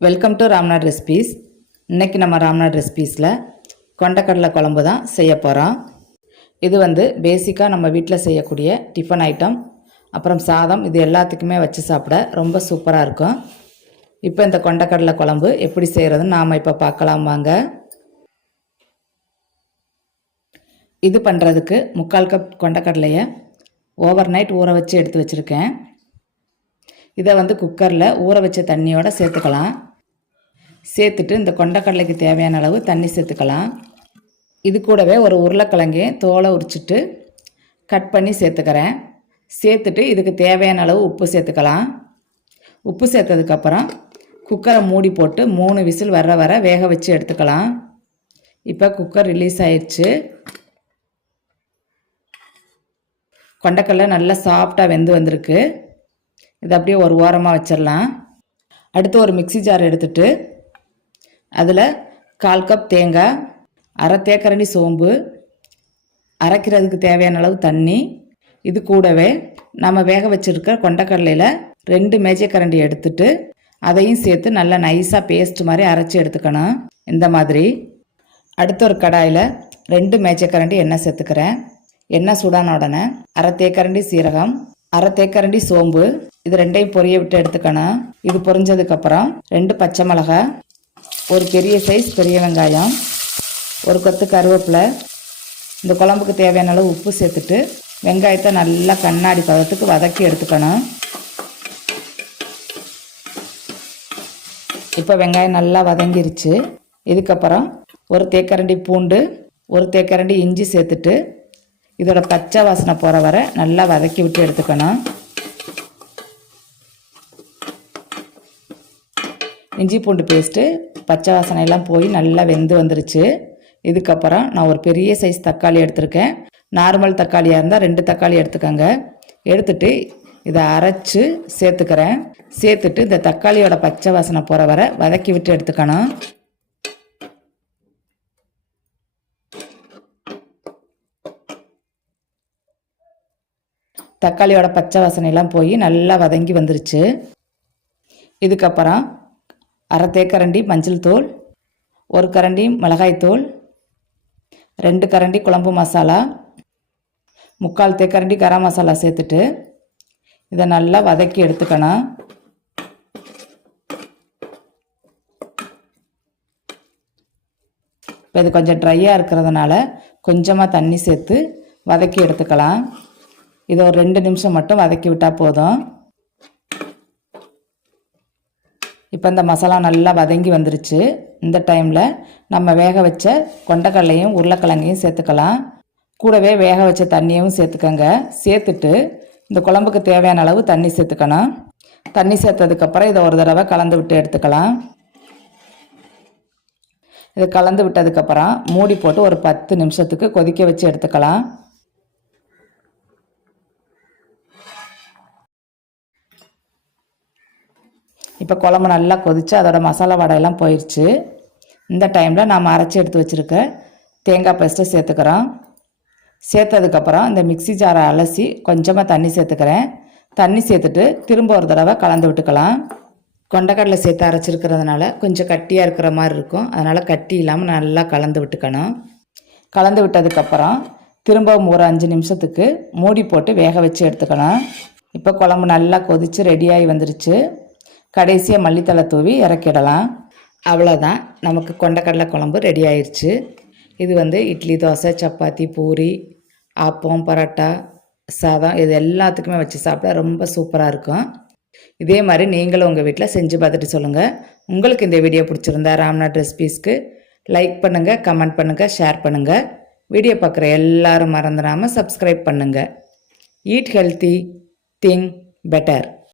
Welcome to Ramnad recipes இன்றைக்கி நம்ம ராம்நாட் ரெசிபீஸில் கொண்டக்கடலை குழம்பு தான் செய்ய போகிறோம் இது வந்து பேசிக்காக நம்ம வீட்டில் செய்யக்கூடிய டிஃபன் ஐட்டம் அப்புறம் சாதம் இது எல்லாத்துக்குமே வச்சு சாப்பிட ரொம்ப சூப்பராக இருக்கும். இப்போ இந்த கொண்டக்கடலை குழம்பு எப்படி செய்கிறதுன்னு நாம் இப்போ பார்க்கலாம் வாங்க. இது பண்ணுறதுக்கு முக்கால் கப் கொண்டக்கடலையை ஓவர் நைட் ஊற வச்சு எடுத்து வச்சுருக்கேன். இதை வந்து குக்கரில் ஊற வச்ச தண்ணியோடு சேர்த்துக்கலாம். சேர்த்துட்டு இந்த கொண்டக்கடலைக்கு தேவையான அளவு தண்ணி சேர்த்துக்கலாம். இது கூடவே ஒரு உருளைக்கிழங்கையும் தோலை உரிச்சிட்டு கட் பண்ணி சேர்த்துக்கிறேன். சேர்த்துட்டு இதுக்கு தேவையான அளவு உப்பு சேர்த்துக்கலாம். உப்பு சேர்த்ததுக்கப்புறம் குக்கரை மூடி போட்டு மூணு விசில் வர வர வேக வச்சு எடுத்துக்கலாம். இப்போ குக்கர் ரிலீஸ் ஆயிடுச்சு. கொண்டக்கடலை நல்லா சாஃப்டாக வெந்து வந்திருக்கு. இதை அப்படியே ஒரு ஓரமாக வச்சிடலாம் அடுத்து ஒரு மிக்ஸி ஜார் எடுத்துகிட்டு அதில் கால் கப் தேங்காய் அரை தேக்கரண்டி சோம்பு அரைக்கிறதுக்கு தேவையான அளவு தண்ணி. இது கூடவே நம்ம வேக வச்சுருக்க கொண்டக்கடலையில் ரெண்டு மேஜைக்கரண்டி எடுத்துட்டு அதையும் சேர்த்து நல்லா நைஸாக பேஸ்ட் மாதிரி அரைச்சி எடுத்துக்கணும். இந்த மாதிரி. அடுத்த ஒரு கடாயில் ரெண்டு மேஜைக்கரண்டி எண்ணெய் சேர்த்துக்கிறேன். எண்ணெய் சூடான உடனே அரை தேக்கரண்டி சீரகம் அரை தேக்கரண்டி சோம்பு இது ரெண்டையும் பொரிய விட்டு எடுத்துக்கணும். இது பொரிஞ்சதுக்கப்புறம் ரெண்டு பச்சை மிளகாய் ஒரு பெரிய சைஸ் பெரிய வெங்காயம் ஒரு கொத்து கருவேப்பிலை இந்த குழம்புக்கு தேவையான அளவு உப்பு சேர்த்துட்டு வெங்காயத்தை நல்லா கண்ணாடி பதத்துக்கு வதக்கி எடுத்துக்கணும். இப்போ வெங்காயம் நல்லா வதங்கிருச்சு. இதுக்கப்புறம் ஒரு தேக்கரண்டி பூண்டு ஒரு தேக்கரண்டி இஞ்சி சேர்த்துட்டு இதோட பச்சை வாசனை போகிற வரை நல்லா வதக்கி விட்டு எடுத்துக்கணும். இஞ்சி பூண்டு பேஸ்ட்டு பச்சை வாசனை எல்லாம் போய் நல்லா வெந்து வந்துருச்சு. இதுக்கப்புறம் நான் ஒரு பெரிய சைஸ் தக்காளி எடுத்திருக்கேன். நார்மல் தக்காளியாக இருந்தால் ரெண்டு தக்காளி எடுத்துக்கோங்க. எடுத்துட்டு இதை அரைச்சு சேர்த்துக்கிறேன். சேர்த்துட்டு இந்த தக்காளியோட பச்சை வாசனை போகிற வரை வதக்கி விட்டு எடுத்துக்கணும். தக்காளியோட பச்சை வாசனையெல்லாம் போய் நல்லா வதங்கி வந்துருச்சு. இதுக்கப்புறம் அரை தேக்கரண்டி மஞ்சள் தூள் ஒரு கரண்டி மிளகாய்த்தூள் ரெண்டு கரண்டி குழம்பு மசாலா முக்கால் தேக்கரண்டி கரம் மசாலா சேர்த்துட்டு இதை நல்லா வதக்கி எடுத்துக்கணும். இப்போ இது கொஞ்சம் ட்ரையாக இருக்கிறதுனால கொஞ்சமாக தண்ணி சேர்த்து வதக்கி எடுத்துக்கலாம். இதை ஒரு ரெண்டு நிமிஷம் மட்டும் வதக்கி விட்டால் போதும். இப்போ இந்த மசாலா நல்லா வதங்கி வந்துருச்சு. இந்த டைமில் நம்ம வேக வச்ச கொண்டக்கடலையும் உருளைக்கிழங்கையும் சேர்த்துக்கலாம். கூடவே வேக வச்ச தண்ணியும் சேர்த்துக்கோங்க. சேர்த்துட்டு இந்த குழம்புக்கு தேவையான அளவு தண்ணி சேர்த்துக்கணும் தண்ணி சேர்த்ததுக்கப்புறம் இதை ஒரு தடவை கலந்து விட்டு எடுத்துக்கலாம். இதை கலந்து விட்டதுக்கப்புறம் மூடி போட்டு ஒரு பத்து நிமிஷத்துக்கு கொதிக்க வச்சு எடுத்துக்கலாம். இப்போ குழம்பு நல்லா கொதிச்சு அதோட மசாலா வடையெல்லாம் போயிடுச்சு இந்த டைமில் நாம் அரைச்சி எடுத்து வச்சுருக்க தேங்காய் பேஸ்ட்டை சேர்த்துக்கிறோம். சேர்த்ததுக்கப்புறம் இந்த மிக்ஸி ஜாரை அலசி கொஞ்சமாக தண்ணி சேர்த்துக்கிறேன். தண்ணி சேர்த்துட்டு திரும்ப ஒரு தடவை கலந்து விட்டுக்கலாம். கொண்டக்கடலை சேர்த்து அரைச்சிருக்கிறதுனால கொஞ்சம் கட்டியாக இருக்கிற மாதிரி இருக்கும். அதனால் கட்டி இல்லாமல் நல்லா கலந்து விட்டுக்கணும். கலந்து விட்டதுக்கப்புறம் திரும்பவும் ஒரு அஞ்சு நிமிஷத்துக்கு மூடி போட்டு வேக வச்சு எடுத்துக்கணும். இப்போ குழம்பு நல்லா கொதித்து ரெடியாகி வந்துருச்சு. கடைசியாக மல்லித்தலை தூவி இறக்கிடலாம். அவ்வளோதான் நமக்கு கொண்டக்கடலை குழம்பு ரெடி ஆயிடுச்சு இது வந்து இட்லி தோசை சப்பாத்தி பூரி ஆப்பம் பரோட்டா சாதம் இது எல்லாத்துக்குமே வச்சு சாப்பிட ரொம்ப சூப்பராக இருக்கும். இதே மாதிரி நீங்களும் உங்கள் வீட்டில் செஞ்சு பார்த்துட்டு சொல்லுங்கள் உங்களுக்கு இந்த வீடியோ பிடிச்சிருந்தா ராம்நாத் ரெசிபீஸ்க்கு லைக் பண்ணுங்கள் கமெண்ட் பண்ணுங்கள் ஷேர் பண்ணுங்கள் வீடியோ பார்க்குற எல்லாரும் மறந்துடாமல் சப்ஸ்கிரைப் பண்ணுங்கள் ஈட் ஹெல்த்தி திங் பெட்டர்